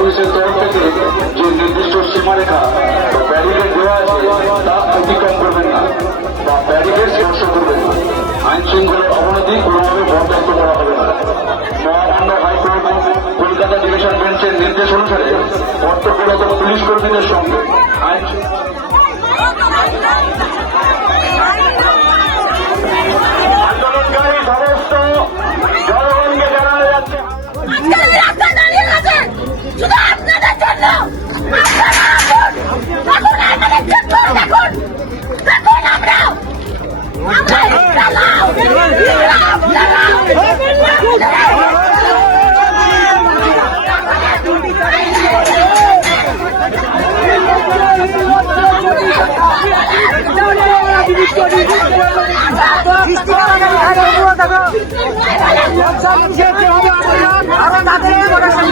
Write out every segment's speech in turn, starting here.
পুলিশের তরফ থেকে যে নির্দিষ্ট সীমারেখা বা ব্যারিকেড দেওয়া আছে তা অতিক্রম করবেন না বা ব্যারিকেড স্পর্শ করবেন না আইন শৃঙ্খলার অবনতি মহামান্য হাইকোর্ট কলকাতা ডিভিশন বেঞ্চের নির্দেশ অনুসারে কর্তব্যরত পুলিশ কর্মীদের সঙ্গে আইন তখন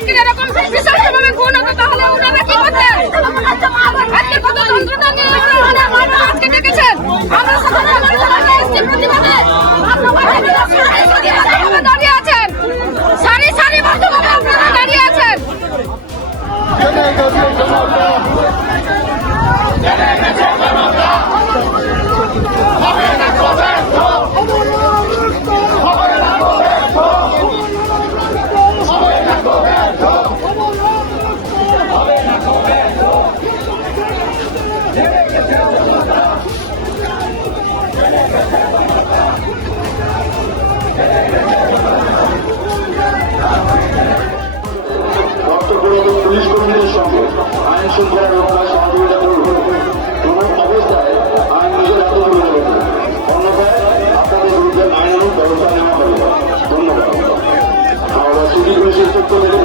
যদি এরকম বিশালভাবে খুন হতো তাহলে পুলিশ কর্মীদের সঙ্গে আইন শৃঙ্খলা রক্ষায় সহযোগিতা করুন কোনো অবস্থায় আইন নিজের হাতে তুলে নেবেন অন্যথায় আপনাদের বিরুদ্ধে আইনানুগ ব্যবস্থা নেওয়া হবে ধন্যবাদ। আমরা সিটি পুলিশের পক্ষ থেকে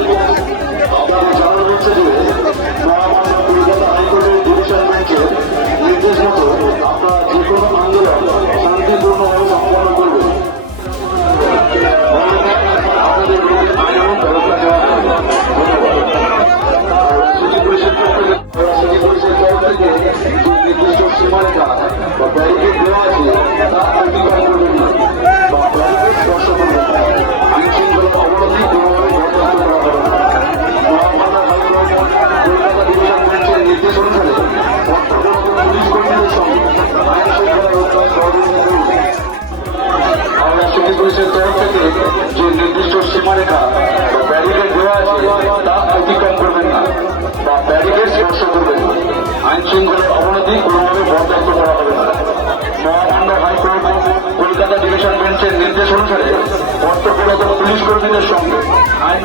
যে নির্দিষ্ট সীমারেখা ব্যারিকেড দেওয়া আছে, তা অতিক্রম করবেন না বা ব্যারিকেড স্পর্শ করবেন না। আইন শৃঙ্খলার অবনতি কোনোভাবে বরদাস্ত করা হবে না। মহামান্য হাইকোর্ট কলকাতা ডিভিশন বেঞ্চের নির্দেশ অনুসারে কর্তব্যরত পুলিশ কর্মীদের সঙ্গে আইন